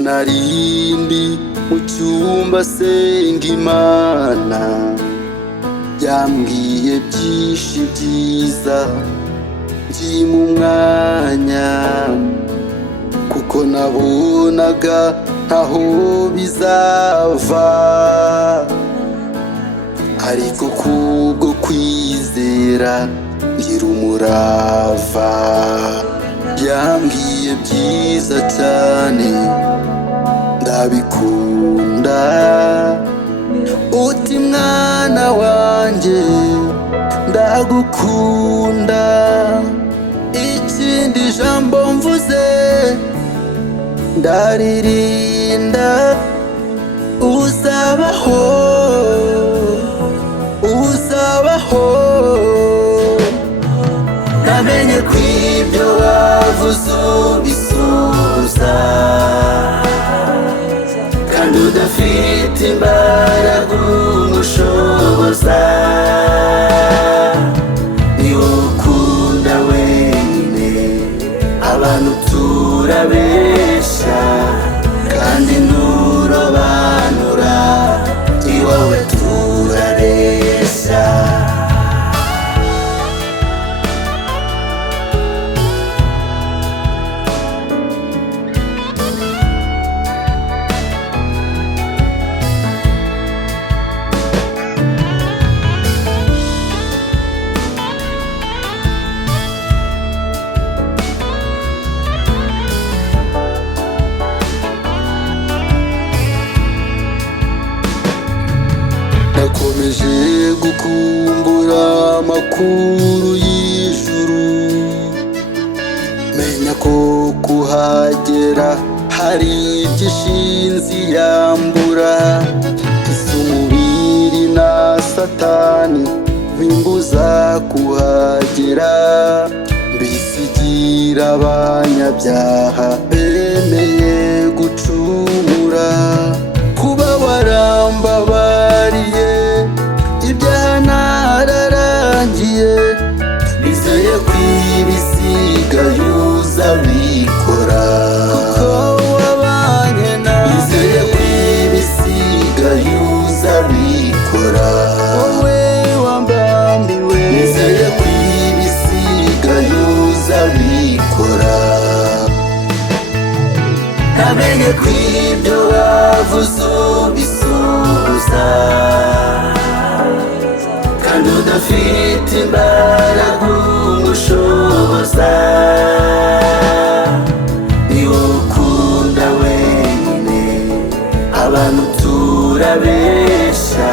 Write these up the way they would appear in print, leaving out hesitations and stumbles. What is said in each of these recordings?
narindi mu cyumba senga Imana, yambwiye byinshi byiza ndi mu mwanya, kuko nabonaga ntaho bizava, ariko kubwo kwizera ngira umurava. Yambwiye byiza cyane ndabikunda, uti mwana wanjye ndagukunda, ikindi jambo mvuze ndaririnda, uzabaho uzabaho. Namenye ko ibyo wavuze ubisubiza, kandi udafite imbaraga umushoboza, ni wowe ukunda wenyine, abantu turabeshya kandi nturobanura, iwawe turareshya. Nakomeje gukumbura amakuru y'ijuru, menya ko kuhagera hari iby'ishinzi yambura, iz'umubiri na satani bimbuza kuhagera, mbisigira abanyabyaha bemeye gucumura. Kuba warambabariye ibyaha nararangiye, nizeye ko ibisigaye uzabikora, kuko wabanye nawe. Nizeye ko ibisigaye uzabikora, wowe wambambiwe. Nizeye ko ibisigaye uzabikora. Namenye ko ibyo wavuze ubisubiza, kandi udafite imbaraga umushoboza, ni wowe ukunda wenyine, abantu turabeshya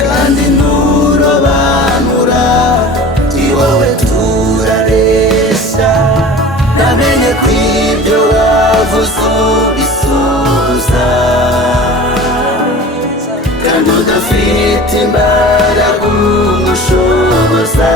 kandi nturobanura, iwawe turareshya. Namenye ko ibyo wavuze ubisubiza, kandi udafite imbaraga umushoboza,